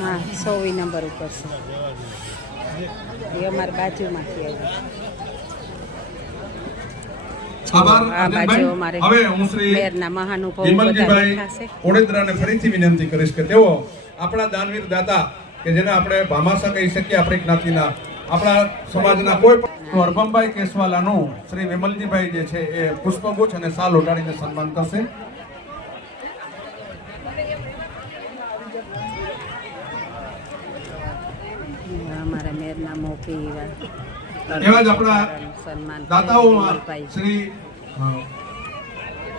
हाँ 100 नंबर ऊपर से ये हमारे बाजू में હવે હું શ્રી વિમલજીભાઈ ઓડેદરાને ફરીથી વિનંતી કરીશ કે તેઓ આપણા દાનવીર દાતા કે જેને આપણે ભામાસા કહી શકીએ આપણી જ્ઞાતિના આપણા સમાજના કોઈ પણ અરબમભાઈ કેસવાલાનું શ્રી વિમલજીભાઈ જે છે એ પુષ્પગુચ્છ અને શાલ ઓઢાડીને સન્માન કરશે. हमारा मेरना मोपी એવા જ આપણા દાતાઓમાં શ્રી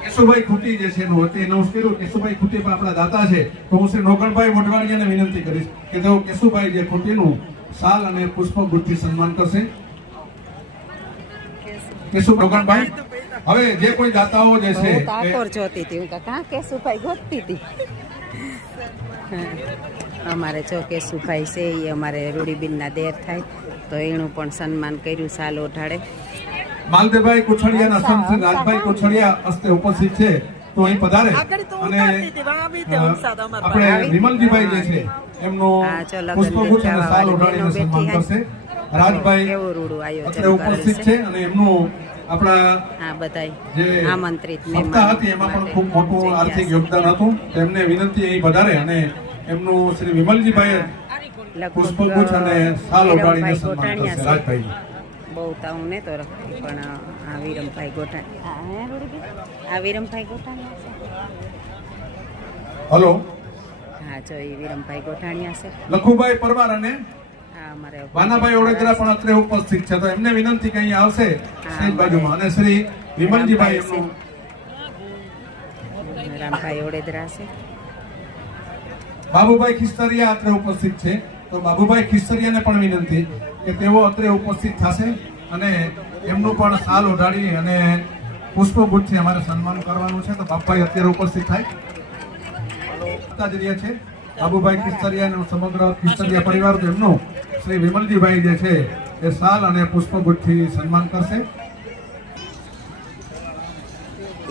કેશુભાઈ ખૂટી જે છે એનું કર્યું. કેશુભાઈ ખૂટી પણ આપણા દાતા છે, તો હું શ્રી નોગણભાઈ મોઢવાડિયાને વિનંતી કરીશ કે તેઓ કેશુભાઈ જે ખૂટીનું શાલ અને પુષ્પગુચ્છથી સન્માન કરશે. કેશુ નોગણભાઈ, હવે જે કોઈ દાતાઓ જે છે કાકોર જોતી હતી, હું કાં કેશુભાઈ ગોતતી હતી. અમારે જો કેશુભાઈ છે એ અમારે રૂડીબીનના દેર થાય, તો એનું પણ સન્માન કર્યું શાલ ઓઢાડે. માલદેવભાઈ કુછડિયાના સંત શ્રી રાજભાઈ કુછડિયા હસ્તે ઉપસ્થિત છે, તો અહીં પધારે અને આપણે વિમલજીભાઈ જે છે એમનો પુષ્પગુચ્છ અને શાલ ઓઢાડીને સન્માન કરશે. રાજભાઈ અત્રે ઉપસ્થિત છે અને એમનું આપણા બધાય જે આમંત્રિત સપ્તાહ હતી એમાં પણ ખૂબ મોટું આર્થિક યોગદાન હતું. તેમને વિનંતી અહીં પધારે અને એમનું શ્રી વિમલજીભાઈ પુષ્પગુચ્છ અને શાલ ઓઢાડીને સન્માન કરશે. રાજભાઈ બહુ તાવું ને તો પણ આ વિરમભાઈ ગોઠાણી, આ વિરમભાઈ ગોઠાણી હલો, હા જો એ વિરમભાઈ ગોઠાણી હશે. લખુભાઈ પરમાર અને અમારે વાનાભાઈ ઓડેદરા પણ અત્રે ઉપસ્થિત છે, તો એમને વિનંતી કે અહીંયા આવશે સ્ટેજ બાજુમાં. અને શ્રી વિમલજીભાઈ એમનું રામભાઈ ઓડેદરા છે. બાબુભાઈ ખિસ્તરિયા અત્રે ઉપસ્થિત છે, તો બાબુભાઈ ખિસ્તરિયાને પણ વિનંતી કે તેઓ અત્રે ઉપસ્થિત થશે અને એમનું પણ શાલ ઓઢાડી અને પુષ્પગુચ્છથી અમારે સન્માન કરવાનું છે. તો બાપભાઈ અત્યારે ઉપસ્થિત થાય છે. બાબુભાઈ ખિસ્તરિયા અને સમગ્ર ખિસ્તરિયા પરિવાર એમનું શ્રી વિમલજીભાઈ જે છે એ શાલ અને પુષ્પગુચ્છથી સન્માન કરશે.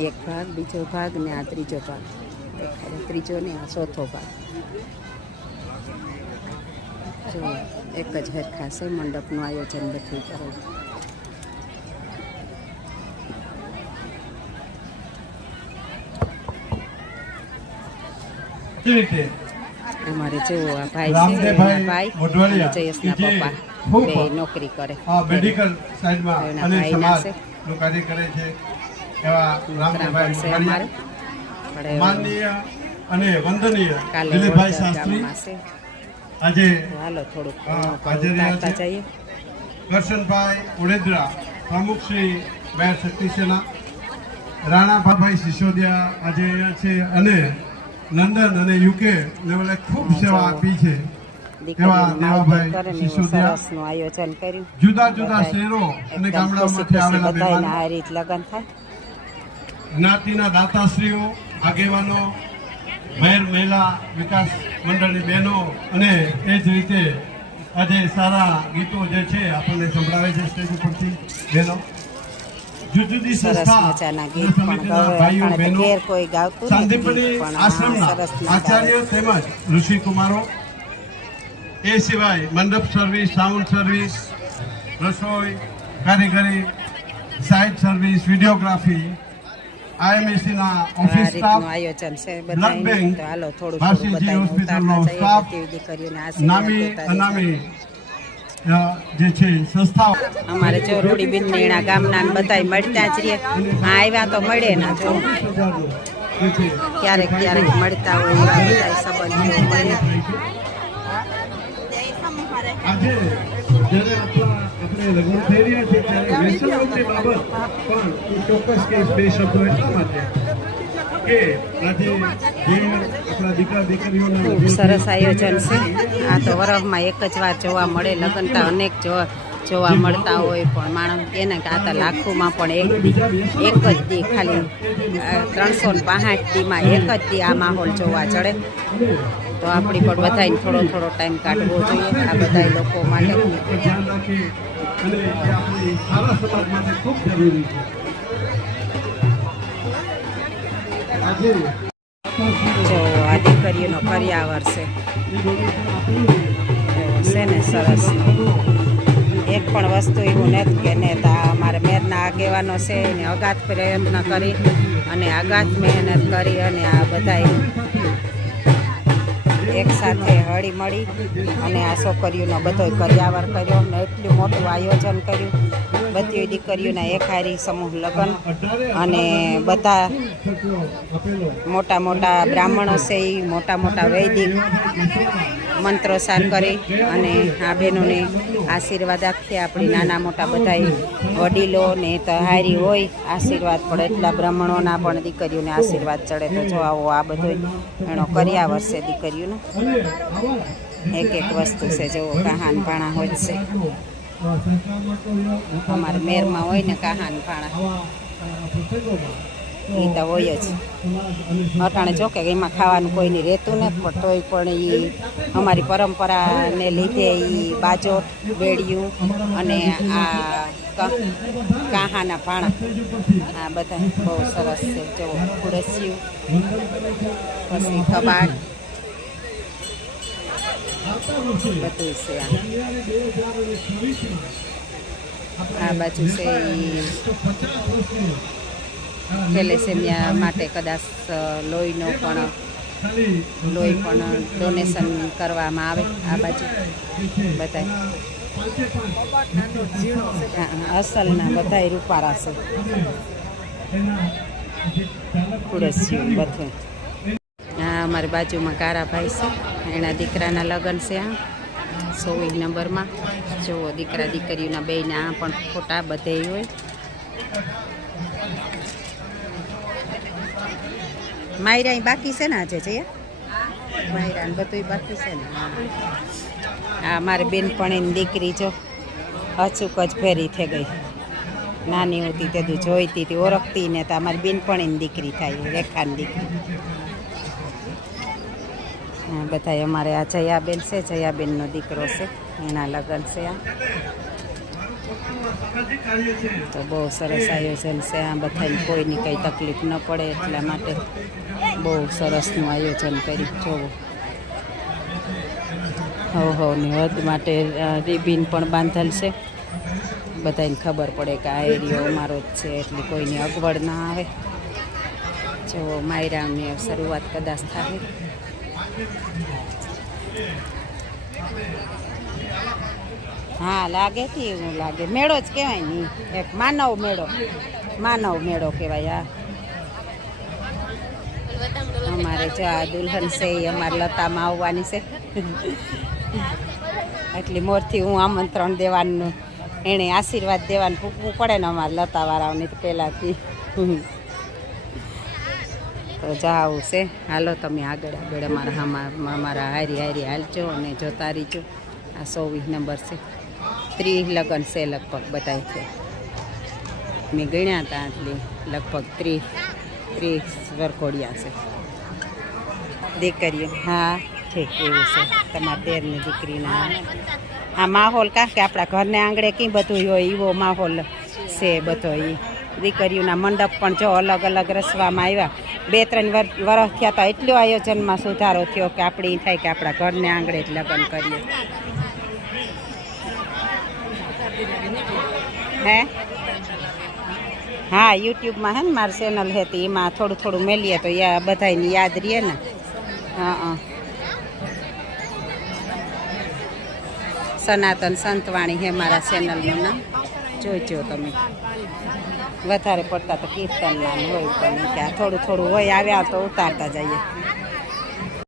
એક ભાગ, બીજો ભાગ ને આ ત્રીજો ભાગ, ત્રીજો ને આ ચોથો ભાગ. જો એક જ હરખા છે, મંડપનું આયોજન બધું કરે. અમારે જેવો આ ભાઈ છે, ભાઈ જયેશના પપ્પા બે નોકરી કરે, મેડિકલ સાઈડમાં અને સમાજનું કાર્ય કરે છે એવા રામદેવભાઈ અમારે માનનીય અને વંદનીય દિલીપભાઈ શાસ્ત્રી આજે હાલો થોડુંક હાજર રહ્યા છે. જઈએ. કરશનભાઈ ઓડેદરા પ્રમુખ શ્રી મેયર શક્તિ સેના, રાણાભાઈ સિસોદિયા આજે અહીંયા છે અને લંડન અને યુકે લેવલે ખૂબ સેવા આપી છે એવા દેવાભાઈ સિસોદિયા આયોજન કર્યું. જુદા જુદા શહેરો અને ગામડાઓમાંથી આવેલા મહેમાનો, આ રીત લગન થાય. જ્ઞાતિના દાતાશ્રીઓ, આગેવાનો, મહેર મહિલા વિકાસ મંડળની બહેનો અને એ જ રીતે આજે સારા ગીતો જે છે આપણને સંભળાવે છે સ્ટેજ ઉપરથી બહેનો. જુદી જુદી સંસ્થા ભાઈઓ બહેનો, શાંતિપની આશ્રમના આચાર્ય તેમજ ઋષિકુમારો, એ સિવાય મંડપ સર્વિસ, સાઉન્ડ સર્વિસ, રસોઈ, કારીગરી, સાઇટ સર્વિસ, વિડીયોગ્રાફી, આઈએમએસીના ઓફિસ સ્ટાફ, બ્લડ બેંક, ભાસીજી હોસ્પિટલનો સ્ટાફ, નામી અનામી જે છે સંસ્થાઓ. અમારે જો રૂડીબીન નેણા ગામના બધા મળતા જ રહે. આવ્યા તો મળે ના, જો ક્યારેક ક્યારેક મળતા હોય એવા બધા સંબંધીઓ મળે. આજે જ્યારે આપણે લગ્ન થઈ રહ્યા છે ત્યારે વ્યસનની બાબત પણ ચોક્કસ કેસ બે શબ્દો એટલા માટે કે આજે જે આપણા દીકરા દીકરીઓના સરસ આયોજન છે. આ તો વરસમાં એક જ વાર જોવા મળે. લગ્ન તો અનેક જોવા મળતા હોય, પણ માણસ કહે ને કે આ તો લાખોમાં પણ એક જ દી, ખાલી 365 દીમાં એક જ દી આ માહોલ જોવા ચડે. તો આપણી પણ બધાને થોડો થોડો ટાઈમ કાઢવો જોઈએ આ બધા લોકો માટે. ખૂબ જરૂરી છે. જો આ દીકરીઓનો કરિયાવર છે, છે ને સરસ. એક પણ વસ્તુ એવું નથી કે ને અમારે મેરના આગેવાનો છે એને અગાધ પ્રયત્ન કરી અને અગાધ મહેનત કરી અને આ બધા એક સાથે હળી મળી અને આ છોકરીઓનો બધો કરિયાવર કર્યો ને એટલું મોટું આયોજન કર્યું. બધી દીકરીઓના એક હારી સમૂહ લગ્ન અને બધા મોટા મોટા બ્રાહ્મણો છે એ મોટા મોટા વૈદિક મંત્રોચ્ચાર કરી અને આ બહેનોને આશીર્વાદ આપીએ. આપણી નાના મોટા બધા વડીલો ને તો હારી હોય આશીર્વાદ પડે એટલા બ્રાહ્મણોના પણ દીકરીઓને આશીર્વાદ ચડે. તો જો આવો આ બધો એનો કરિયાવર છે દીકરીઓને. એક એક વસ્તુ છે જો કહાન ભાણા હોય છે અમારે મેરમાં હોય ને કહાન ભાણા એ તો હોય જ. અટાણે જો કે એમાં ખાવાનું કોઈની રહેતું નથી પણ તોય પણ એ અમારી પરંપરાને લીધે એ બાજોટ બેડિયું અને આ કાહાના ભાણા આ બધા બહુ સરસ છે. જો ખુરશીયું પછી કબાટ બધું છે. આ બાજુ છે થેલેસેમિયા માટે કદાચ લોહી પણ ડોનેશન કરવામાં આવે. આ બાજુ બધા અસલના બધા રૂપારા છે ખુરશીયું બધું. હા અમારી બાજુમાં કારાભાઈ છે એના દીકરાના લગ્ન છે. આ 24 નંબરમાં જુઓ દીકરા દીકરીઓના બેયના આ પણ ફોટા બધે હોય. માયરા બાકી છે ને આજે જઈએ માયરા બધું બાકી છે ને. આ મારી બેનપણીની દીકરી જો અચૂક જ ફેરી થઈ ગઈ. નાની હતી તે જોઈતી હતી ઓળખતી ને તો અમારી બેનપણીની દીકરી થાય રેખાની દીકરી. બધા અમારે આ જયાબેન છે જયાબેનનો દીકરો છે એના લગ્ન છે. આ તો બહુ સરસ આયોજન છે. આ બધાને કોઈની કંઈ તકલીફ ન પડે એટલા માટે બહુ સરસનું આયોજન કર્યું. જોવું હવની હદ માટે રિબીન પણ બાંધેલ છે. બધાને ખબર પડે કે આ એરિયો અમારો જ છે એટલે કોઈની અગવડ ના આવે. જો માયરાની શરૂઆત કદાચ થાય. હા લાગે છે એવું લાગે. મેળો જ કહેવાય ને એક માનવ મેળો કહેવાય. આ અમારે જો આ દુલ્હન છે એ અમારે લતામાં આવવાની છે એટલી મોરથી હું આમંત્રણ દેવાનું એણે આશીર્વાદ દેવાનું પૂછવું પડે ને અમારે લતાવાળાઓને તો પહેલાંથી. તો જાવું છે. હાલો તમે આગળ અમારા હારી હાલજો અને જોતા રહીજો. આ 24 નંબર છે. 30 લગ્ન છે લગભગ બધા છે. મેં ગણ્યા હતા એટલે લગભગ 30 વરઘોડિયા છે દીકરીઓ. હા ઠીક એવું છે તમારા દેરની દીકરીના. આ માહોલ કારણ કે આપણા ઘરને આંગણે કંઈ બધું હોય એવો માહોલ છે બધો. એ દીકરીઓના મંડપ પણ જો અલગ અલગ રસવામાં આવ્યા. 2-3 વર્ષ થયા હતા એટલું આયોજનમાં સુધારો થયો કે આપણે એ થાય કે આપણા ઘરને આંગણે જ લગ્ન કરીએ. હે હા યુટ્યુબમાં હે ને મારી ચેનલ હતી એમાં થોડું મેલીએ તો બધાને યાદ રહીએ ને. હા સનાતન સંતવાણી હે મારા ચેનલનું નામ. જોઈજો તમે. વધારે પડતા તો કીર્તનના હોય પણ ત્યાં થોડું હોય આવ્યા તો ઉતારતા જઈએ.